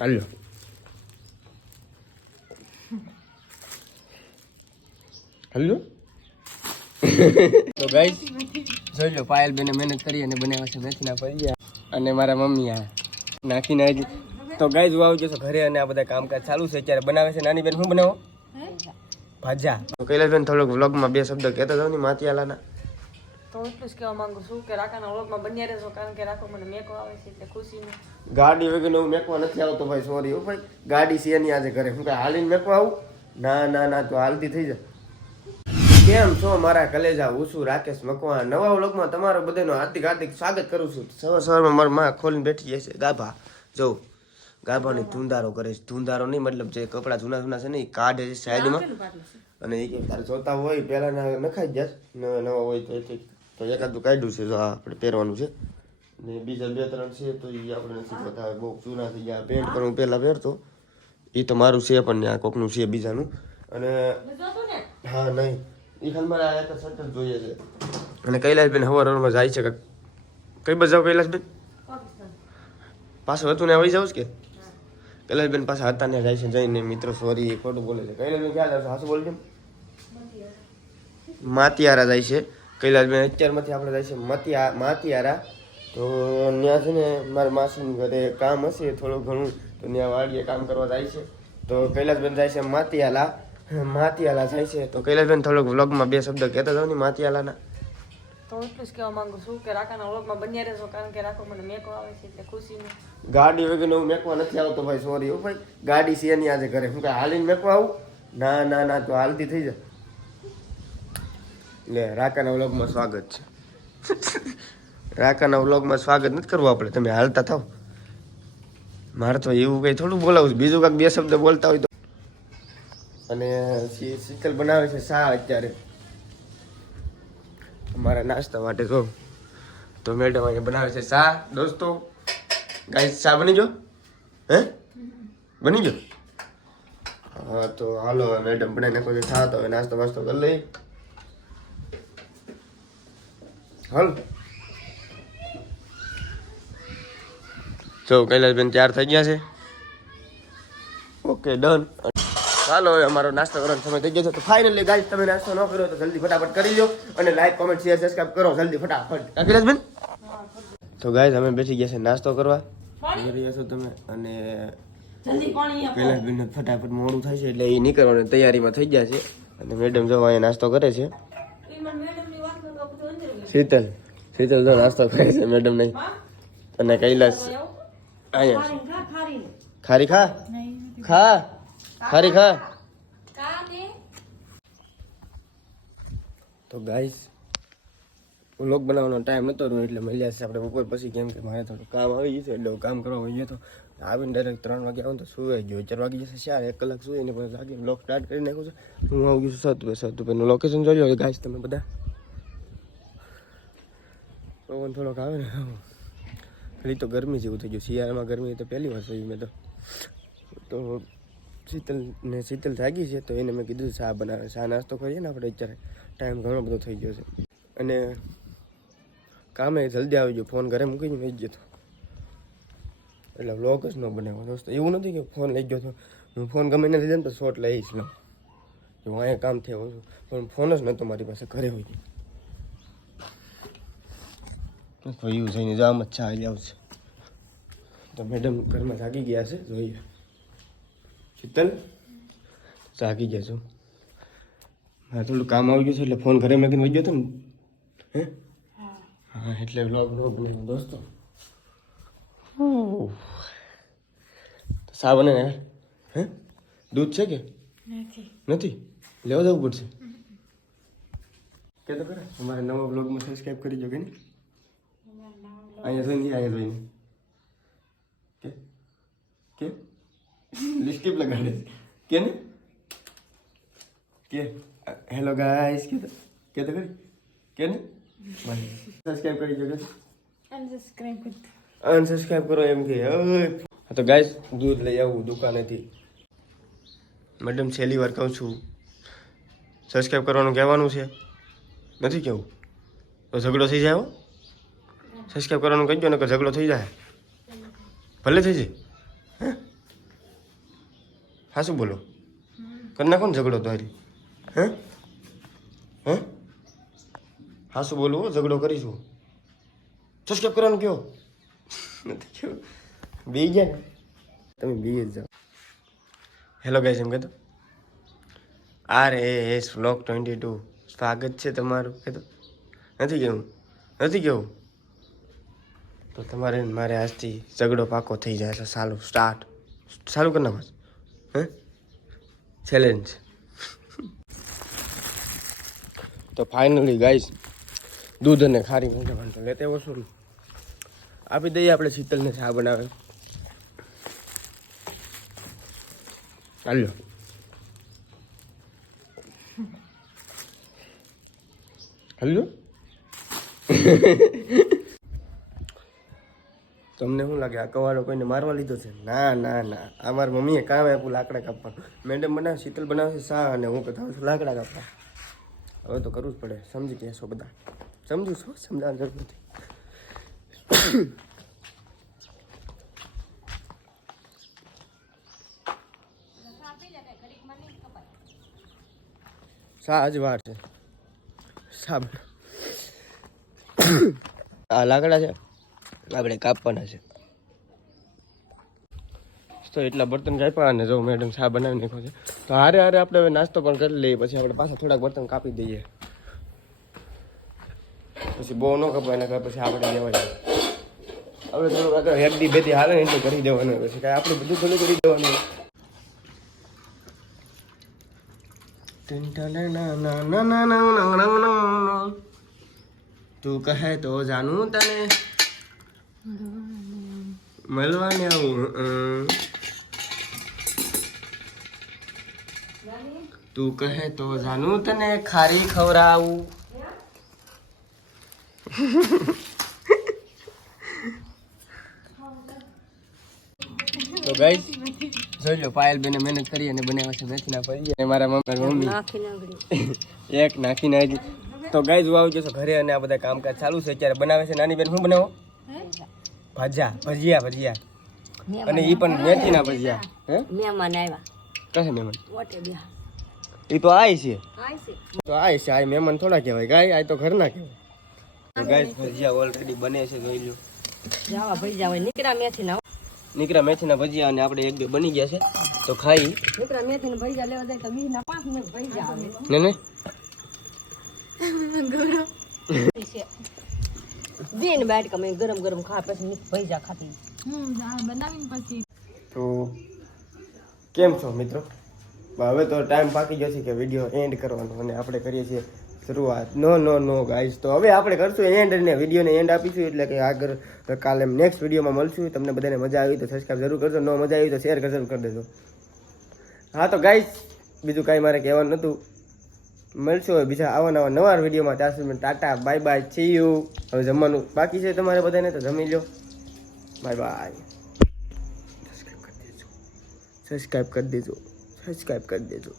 ચાલ્યો હાલ્યો તો ગાઈસ જોઈ લો પાયલ બેને મહેનત કરી અને બનાવ્યા છે મેથીના ભજીયા. અને મારા મમ્મી આ નાખીને આવી તો ગાઈસ હું આવી જશો ઘરે અને આ બધા કામકાજ ચાલુ છે. અત્યારે બનાવે છે. નાની બેન શું બનાવો? ભાજા. તો કૈલાસબેન થોડોક વ્લોગમાં બે શબ્દ કહેતા જાવ ને માતિયાલાના તો એટલું જ કહેવા માંગુ છું કે રાકાના વ્લોગમાં બન્યા રહેશો કારણ કે રાખો મને મેકો આવે છે એટલે ખુશીનું ગાડી વગર હું મેકવા નથી આવતો ભાઈ સોરી હો ભાઈ. ગાડી છે એની આજે ઘરે. હું કાંઈ હાલીને મેકવા આવું? ના ના ના તો હાલતી થઈ જાય. કેમ છો મારા કલેજા? હું છું રાકેશ મકવા નવા વ્લોગમાં તમારો બધાનો હાર્દિક હાર્દિક સ્વાગત કરું છું. સવાર સવારમાં મારા માં ખોલીને બેઠી છે ગાભા જો ગાભાની ધૂંધારો કરે છે. ધૂંધારો નહીં મતલબ જે કપડાં જૂના જૂના છે ને એ કાઢે છે સાઈડમાં. અને એ તારે જોતા હોય પહેલાંના નખાઈ નવા નવા હોય તો એથી તો એકાદું કાઢ્યું છે, જો આપણે પહેરવાનું છે. ને બીજા બે ત્રણ છે, તો એ આપણે નથી બધા બહુ જૂના થઈ ગયા. પેન્ટ હું પહેલાં પહેરતો. એ તો મારું છે પણ આ કોકનું છે બીજાનું. અને હા, નહીં. એ ખાલી મારે આ જ જોઈએ છે. અને કૈલાસબેન હવાર હવારમાં જાય છે. કઈ બાજુ જાવ કૈલાસબેન પાછું હતું ને આવી જાવ કે? કૈલાસબેન પાસે હતા ને જાય છે જઈને મિત્રો સોરી ખોટું બોલે છે. કૈલાસબેન ક્યાં જાવ છો? હાસુ બોલજો. માતિયારા જાય છે. કૈલાસબેન અત્યારમાંથી આપણે જાય છે મતિયા માતિયારા. તો ત્યાં છે ને મારા માસીનું ઘરે કામ હશે થોડું ઘણું તો ત્યાં વાડીએ કામ કરવા જાય છે. તો કૈલાસબેન જાય છે માતિયાલા. માતિયાલા જાય છે. તો કૈલાસબેન થોડોક વ્લોગમાં બે શબ્દ કહેતા જાવ ને માતિયાલાના. તો એટલું જ કહેવા માંગુ છું કે રાકાના વ્લોગમાં બન્યા રહેશો કારણ કે રાખો મને મેકો આવે છે એટલે ખુશીનું. ગાડી વગર હું મેકવા નથી આવતો ભાઈ સોરી હો ભાઈ. ગાડી છે એની આજે ઘરે. હું કાંઈ હાલીને મેકવા આવું? ના ના ના તો હાલતી થઈ જાય લે, રાકાના વ્લોગમાં સ્વાગત છે. રાકાના વ્લોગમાં સ્વાગત નથી કરવું આપણે, તમે હાલતા થાવ. મારે તો એવું કંઈ થોડું બોલાવું બીજું કાંઈક બે શબ્દ બોલતા હોય તો. અને શીતલ બનાવે છે શા અત્યારે? અમારા નાસ્તા માટે જો. તો મેડમ અહીંયા બનાવે છે શા? દોસ્તો ગાય શા બની જો હે? બની ગયો? હા, તો હાલો, મેડમ બનાવી નાખો છે શા તો નાસ્તો વાસ્તો કરી લઈ હાલ. જો કૈલાસબેન તૈયાર થઈ ગયા છે. Okay done. ચાલો હવે અમારો નાસ્તો કરવાનો સમય થઈ ગયો છે. તો ફાઇનલી ગાઈસ તમે નાસ્તો ન કર્યો તો જલ્દી ફટાફટ કરી લો અને લાઈક કોમેન્ટ શેર સબસ્ક્રાઇબ કરો. જલ્દી ફટાફટ. કૈલાસબેન? તો ગાઈસ અમે બેસી ગયા છે નાસ્તો કરવા. રહ્યા છો તમે અને જલ્દી કૈલાસબેન ફટાફટ મોડું થાય છે એટલે એ નીકળવાની તૈયારીમાં થઈ ગયા છે. અને મેડમ જો અહીંયા નાસ્તો કરે છે એ મને મેડમની વાત કરતો બધું અંદર ગયું. શીતલ. શીતલ તો નાસ્તો કરે છે મેડમ નહીં અને કૈલાસ. અહીંયા. ખારી ખા? ખા? ખારી ખા? તો ગાઈસ વ્લોગ બનાવવાનો ટાઈમ નતો રહ્યો એટલે મળ્યા છે આપણે બપોર પછી. કેમ કે મારે થોડું કામ આવી છે એટલે કામ કરવા હોય તો આવીને ડાયરેક્ટ ત્રણ વાગે આવું તો સુવાઈ ગયો. ચાર વાગી જશે ચાર, એક કલાક સુઈને પછી લાગીને બ્લોગ સ્ટાર્ટ કરી નાખ્યું છે. હું આવી ગયું છું સતુભાઈ સતુભાઈનું લોકેશન જોઈ લો ગાઈસ તમે બધા પવન થોડોક આવે ને ખાલી તો ગરમી જેવું થઈ ગયું. શિયાળામાં ગરમી તો પહેલી વાર થઈ મેં તો. તો શીતલ ને શીતલ જાગી છે, તો એને મેં કીધું ચા બનાવે. ચા નાસ્તો કરીએ ને આપણે, અત્યારે ટાઈમ ઘણો બધો થઈ ગયો છે. અને કામે જલ્દી આવી ગયો. ફોન ઘરે મૂકીને લઈ ગયો હતો. એટલે વ્લોગ જ ન બનાવ્યો. દોસ્તો, એવું નથી કે ફોન લઈ ગયો હતો. હું ફોન ગમે ને લીધે ને તો શોર્ટ લઈશ લઉં હું અહીંયા કામ થયો છું પણ ફોન જ નહોતો મારી પાસે, ઘરે હોય એવું થઈને જામ જ ચા આવી આવશે તો મેડમ ઘરમાં જાગી ગયા છે જોઈએ શીતલ જાગી ગયા છો મારે થોડું કામ આવી ગયું છે એટલે ફોન ઘરે મૂકીને વહી ગયો હતો ને હે હા એટલે વ્લોગ વ્લોગ બનાવ્યો દોસ્તો ઉહ. તો સા બને ને હે દૂધ છે કે નથી લેવા જવું પડશે કે તો ખરા અમારે નવા બ્લોગમાં સબસ્ક્રાઈબ કરી દો કે નહીં અહીંયા જોઈને અહીંયા જોઈને કે કે લિપસ્ટિક લગાડે. કે ને કે હેલો ગાઈસ કે કે તો કરી કે ને સબસ્ક્રાઇબ કરી દો કે અનસબસ્ક્રાઇબ કરો એમ કે હા તો ગાઈસ દૂધ લઈ આવું દુકાનેથી મેડમ છેલ્લી વાર કહું છું સબસ્ક્રાઇબ કરવાનું કહેવાનું છે નથી કહેવું તો ઝઘડો થઈ જાય હો કરવાનું કરવાનું કહીજો ને ઝઘડો થઈ જાય. ભલે થઈ જાય. હે? હા શું બોલો? કરી નાખો ને ઝઘડો તો હે? હે? હા શું બોલું હો, ઝઘડો કરીશું. સબસ્ક્રાઈબ કરવાનું કયો નથી કયો બી ગયા ને. તમે બી જ જાઓ. હેલો ગાઈઝ એમ કહેતો. R A S block twenty two સ્વાગત છે તમારું કહેતો. નથી કહેવું નથી કેવું તો તમારે મારે આજથી ઝઘડો પાકો થઈ જાય એટલે સારું સ્ટાર્ટ સારું કરી નાખો હે? ચેલેન્જ તો ફાઇનલી ગાઈસ દૂધ અને ખારી મેં તો લેતે વસુલ આપી દઈએ આપણે શીતલને ચા બનાવે. ચાલ્યો. હલ્લો તમને શું લાગે? આ કવાડો કોઈને મારવા લીધો છે? ના ના ના. આ મારી મમ્મીએ કામ આપ્યું લાકડા કાપવાનું મેડમ બનાવે, શીતલ બનાવશે શા અને હું કહેતા છું, લાકડા કાપવા. હવે તો કરવું જ પડે. સમજી ગયા છો બધા? સમજુ છો? સમજાવવાની જરૂર નથી. શા જ વાર છે. સાબ આ લાકડા છે? આપણે કાપવાના છે તો એટલા બર્તન કાપ્યા અને જો મેડમ ચા બનાવી નાખ્યો છે તો હારે હારે આપણે હવે નાસ્તો પણ કરી લઈએ પછી આપણે પાછા થોડાક બર્તન કાપી દઈએ પછી બહુ ન કપાય ને પછી આપણે લેવા જાય આપણે થોડુંક આગળ હેડી બેથી હાલે ને એટલું કરી દેવાનું પછી કાંઈ આપણે બધું થોડું કરી દેવાનું તું કહે તો જાણું તને મળવાને આવું તું કહે તો જાનું તને ખારી ખવડાવું. તો ગાઈસ જોઈ લો પાયલ બેને મહેનત કરી અને બનાવ્યા છે મેથીના પડી અને મારા મમ્મી મમ્મી. એક નાખી નાખી તો ગાઈસ હું આવી જશો ઘરે અને આ બધા કામકાજ ચાલુ છે અત્યારે બનાવે છે. નાની બેન શું બનાવો? ભજા ભજીયા ભજીયા. અને એ પણ મેથીના ભજીયા હે? મહેમાન આવ્યા. કહે મહેમાન? એ તો આય છે. આય છે. તો આય છે આ મહેમાન થોડા કહેવાય. ગાય આ તો ઘરના કહેવાય. ગાય ભજીયા ઓલરેડી બને છે જોઈ લો જાવા ભજીયા હોય નીકળ્યા મેથી ના નીકળ્યા મેથીના ભજીયા અને આપણે એક બે બની ગયા છે. તો ખાઈ. નીકળ્યા મેથી ભઈ જા લેવા જાય તો વી ના પાંચ મિનિટ ભજીયા આવે. ને ને? બેન બેઠ કમે ગરમ ગરમ ખા પછી ભઈ જા ખાતી. તો કેમ છો મિત્રો? હવે તો ટાઈમ પાકી ગયો છે કે વીડિયો એન્ડ કરવાનો અને આપણે કરીએ છીએ શરૂઆત. નો નો નો ગાઈસ તો હવે આપણે કરશું એન્ડ અને વિડીયોને એન્ડ આપીશું એટલે કે આગળ કાલે નેક્સ્ટ વિડીયોમાં મળશું. તમને બધાને મજા આવી તો સબસ્ક્રાઈબ જરૂર કરજો. ન મજા આવી તો શેર કરજો કરી દેજો. હા તો ગાઈસ બીજું કાંઈ મારે કહેવાનું નહોતું મળશું બીજા આવા નવા નવા વિડીયોમાં. ત્યાં સુધી tata, bye bye see you હવે જમવાનું બાકી છે તમારે બધાને, તો જમી લો બાય બાય. સબસ્ક્રાઈબ કરી દેજો. સબસ્ક્રાઈબ કરી દેજો. સબસ્ક્રાઈબ કરી દેજો.